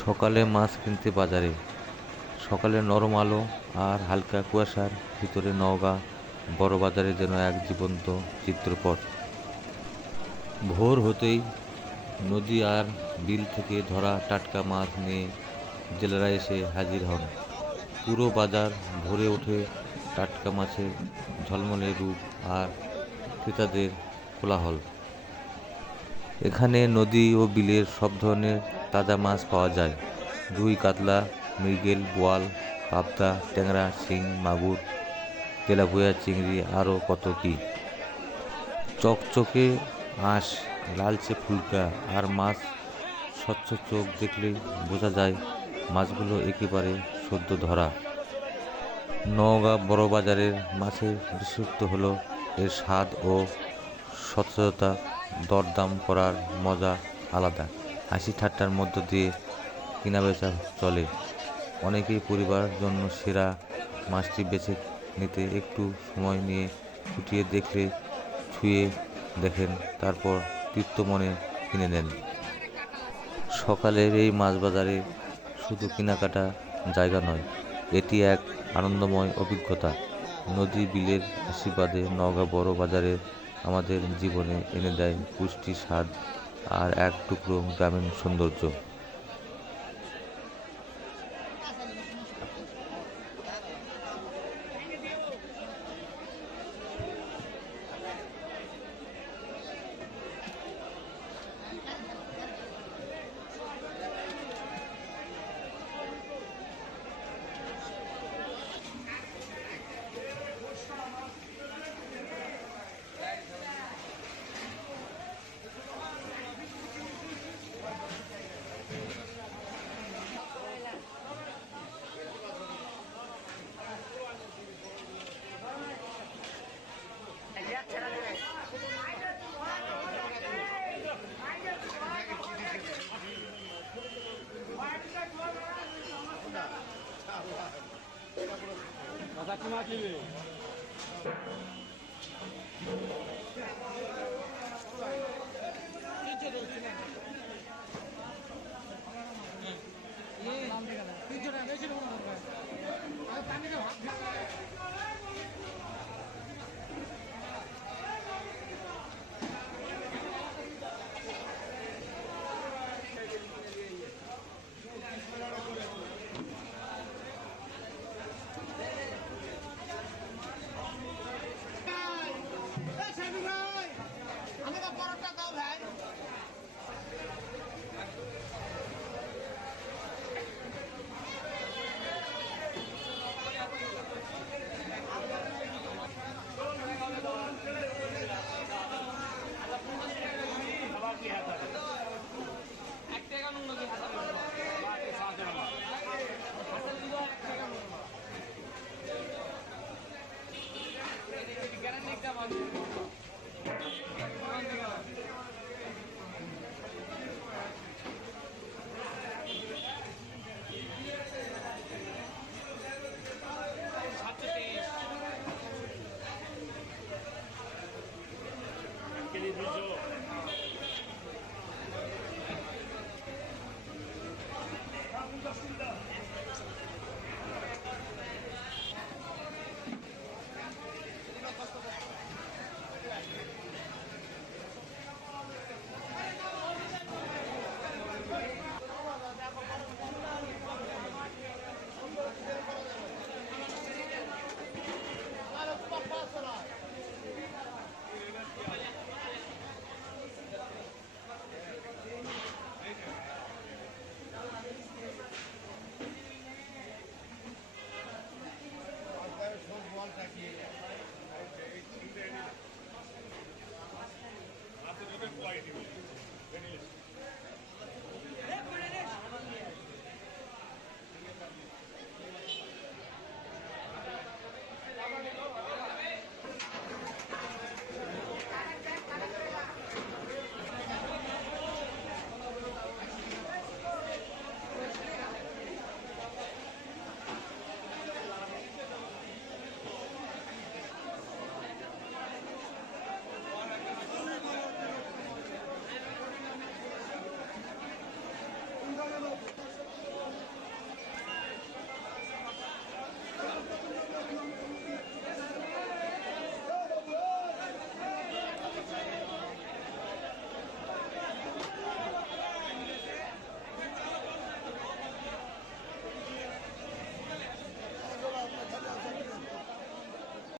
সকালে মাছ কিনতে বাজারে। সকালে নরম আলো আর হালকা কুয়াশার ভিতরে নওগাঁ বড় বাজারে যেন এক জীবন্ত চিত্রপট। ভোর হতেই নদী আর বিল থেকে ধরা টাটকা মাছ নিয়ে জেলেরা এসে হাজির হন। পুরো বাজার ভরে ওঠে টাটকা মাছের ঝলমলে রূপ আর ক্রেতাদের কোলাহল। এখানে নদী ও বিলের সব ধরনের তাজা মাছ পাওয়া যায়। রুই, কাতলা, মৃগেল, বোয়াল, পাবদা, ট্যাংরা, শিং, মাগুর, তেলাপিয়া, চিংড়ি আরও কত কী। চকচকে আঁশ, লালচে ফুলকা আর মাছ স্বচ্ছ চোখ দেখলেই বোঝা যায় মাছগুলো একেবারে সদ্য ধরা। নওগাঁ বড় বাজারের মাছের বিশেষত্ব হলো এর স্বাদ ও সতেজতা। দরদাম করার মজা আলাদা। হাসি ঠাট্টার মধ্য দিয়ে কেনাবেচা চলে। অনেকেই পরিবারের জন্য সেরা মাছটি বেছে নিতে একটু সময় নিয়ে খুঁটিয়ে দেখলে ছুঁয়ে দেখেন, তারপর তৃপ্ত মনে কিনে নেন। সকালের এই মাছ বাজারে শুধু কেনাকাটা জায়গা নয়, এটি এক আনন্দময় অভিজ্ঞতা। নদী বিলের আশীর্বাদে নওগাঁ বড় বাজারে আমাদের জীবনে এনে দেয় পুষ্টি, স্বাদ আর এক টুকরো গ্রামীণ সৌন্দর্য। ये